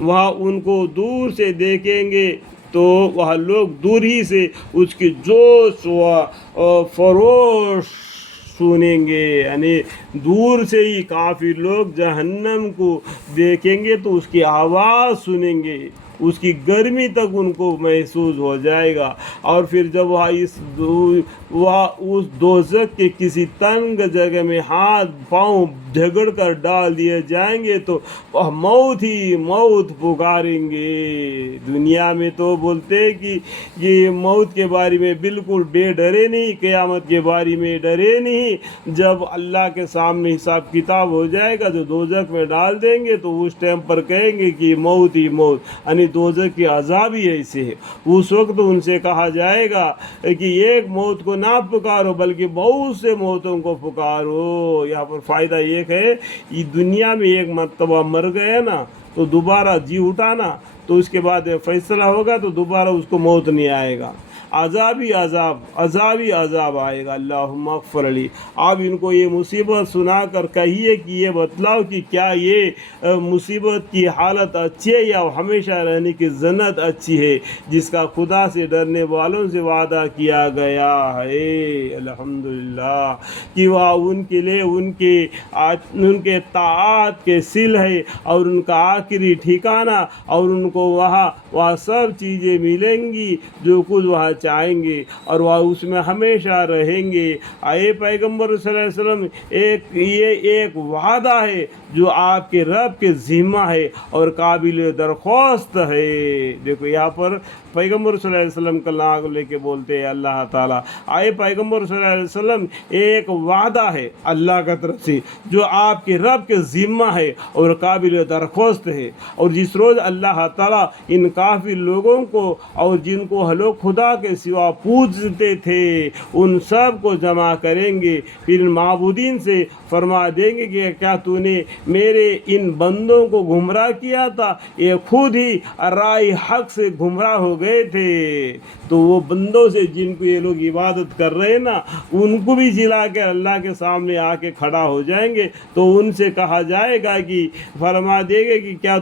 وہاں ان کو دور سے دیکھیں گے تو وہ لوگ دور ہی سے اس کی جوش و فروش سنیں گے، یعنی دور سے ہی کافر لوگ جہنم کو دیکھیں گے تو اس کی آواز سنیں گے، اس کی گرمی تک ان کو محسوس ہو جائے گا۔ اور پھر جب وہ اس دوزخ کے کسی تنگ جگہ میں ہاتھ پاؤں جھگڑ کر ڈال دیے جائیں گے تو وہ موت ہی موت پکاریں گے۔ دنیا میں تو بولتے ہیں کہ یہ موت کے بارے میں بالکل بے ڈرے نہیں، قیامت کے بارے میں ڈرے نہیں۔ جب اللہ کے سامنے حساب کتاب ہو جائے گا جو دوزخ میں ڈال دیں گے تو اس ٹائم پر کہیں گے کہ موت ہی موت، یعنی دوزخ کی عذاب ہی ایسے ہے۔ اس وقت ان سے کہا جائے گا کہ ایک موت کو نہ پکارو بلکہ بہت سے موتوں کو پکارو۔ یہاں پر فائدہ ایک ہے، یہ دنیا میں ایک مرتبہ مر گئے نا تو دوبارہ جی اٹھانا تو اس کے بعد فیصلہ ہوگا تو دوبارہ اس کو موت نہیں آئے گا، عذاب ہی عذاب آئے گا۔ اللہم اغفر لی۔ آپ ان کو یہ مصیبت سنا کر کہیے کہ یہ بتلاؤ کہ کیا یہ مصیبت کی حالت اچھی ہے یا ہمیشہ رہنے کی جنت اچھی ہے جس کا خدا سے ڈرنے والوں سے وعدہ کیا گیا ہے۔ الحمدللہ کہ وہ ان کے لیے ان کے طاعات کے سل ہے اور ان کا آخری ٹھکانہ، اور ان کو وہاں سب چیزیں ملیں گی جو کچھ وہاں چاہیں گے اور وہ اس میں ہمیشہ رہیں گے۔ اے پیغمبر صلی اللہ علیہ وسلم، یہ ایک وعدہ ہے جو آپ کے رب کے ذمہ ہے اور قابل درخواست ہے۔ دیکھو یہاں پر پیغمبر صلی اللہ علیہ وسلم کا نام لے کے بولتے ہیں اللہ تعالیٰ، اے پیغمبر صلی اللہ علیہ وسلم ایک وعدہ ہے اللہ کا طرف سے جو آپ کے رب کے ذمہ ہے اور قابل درخواست ہے، اور جس روز اللہ تعالیٰ ان کافر لوگوں کو اور جن کو لوگ خدا کے سوا پوجتے تھے ان سب کو جمع کریں گے، پھر ان معبودین سے فرما دیں گے کہ کیا تو نے میرے ان بندوں کو گمراہ کیا تھا، یہ خود ہی راہ حق سے گمراہ ہو گئے تھے۔ تو وہ بندوں سے جن کو یہ لوگ عبادت کر رہے ہیں نا ان کو بھی جلا کے اللہ کے سامنے آ کے کھڑا ہو جائیں گے تو ان سے کہا جائے گا کہ فرما دے گے کہ کیا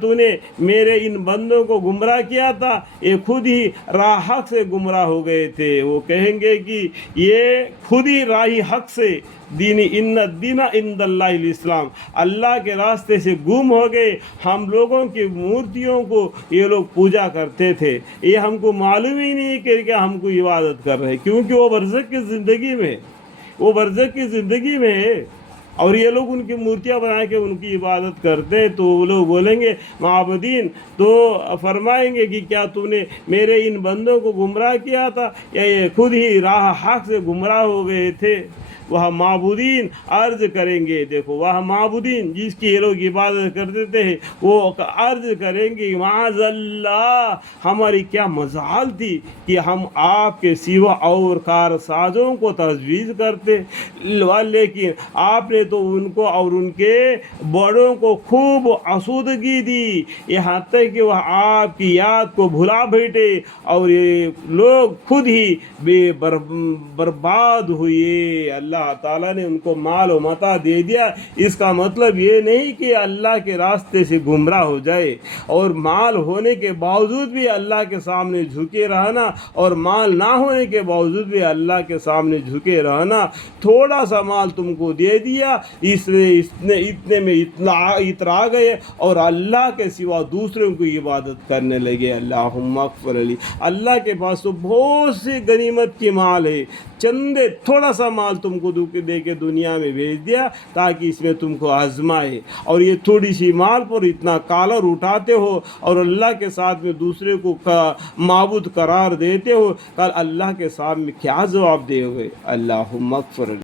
تو نے میرے ان بندوں کو گمراہ کیا تھا، یہ خود ہی راہ حق سے گمراہ ہو گئے تھے۔ وہ کہیں گے کہ یہ خود ہی راہ حق سے ان الدین عند اللہ الاسلام، اللہ کے راستے سے گم ہو گئے۔ ہم لوگوں کی مورتیوں کو یہ لوگ پوجا کرتے تھے، یہ ہم کو معلوم ہی نہیں کہ ہم کو عبادت کر رہے، کیونکہ وہ برزخ کی زندگی میں ہے اور یہ لوگ ان کی مورتیاں بنا کے ان کی عبادت کرتے ہیں۔ تو وہ لوگ بولیں گے معبودین تو فرمائیں گے کہ کیا تم نے میرے ان بندوں کو گمراہ کیا تھا یا یہ خود ہی راہ حق سے گمراہ ہو گئے تھے۔ وہ معبودین عرض کریں گے، دیکھو وہ معبودین جس کی یہ لوگ عبادت کرتے تھے وہ عرض کریں گے معاذ اللہ، ہماری کیا مجال تھی کہ ہم آپ کے سوا اور کارسازوں کو تجویز کرتے، لیکن آپ نے تو ان کو اور ان کے بڑوں کو خوب آسودگی دی یہاں تک کہ وہ آپ کی یاد کو بھلا بیٹھے اور یہ لوگ خود ہی بے برباد ہوئے۔ اللہ تعالیٰ نے ان کو مال و متاع دے دیا، اس کا مطلب یہ نہیں کہ اللہ کے راستے سے گمراہ ہو جائے، اور مال ہونے کے باوجود بھی اللہ کے سامنے جھکے رہنا اور مال نہ ہونے کے باوجود بھی اللہ کے سامنے جھکے رہنا۔ تھوڑا سا مال تم کو دے دیا اتنے میں اترا گئے اور اللہ کے سوا دوسروں کو عبادت کرنے لگے۔ اللہم اغفر لی۔ اللہ کے پاس تو بہت سی غنیمت کی مال ہے، چندے تھوڑا سا مال تم کو دے کے دنیا میں بھیج دیا تاکہ اس میں تم کو آزمائے، اور یہ تھوڑی سی مال پر اتنا کالر اٹھاتے ہو اور اللہ کے ساتھ میں دوسرے کو معبود قرار دیتے ہو، کل اللہ کے سامنے کیا جواب دے ہوئے؟ اللہم اغفر لی۔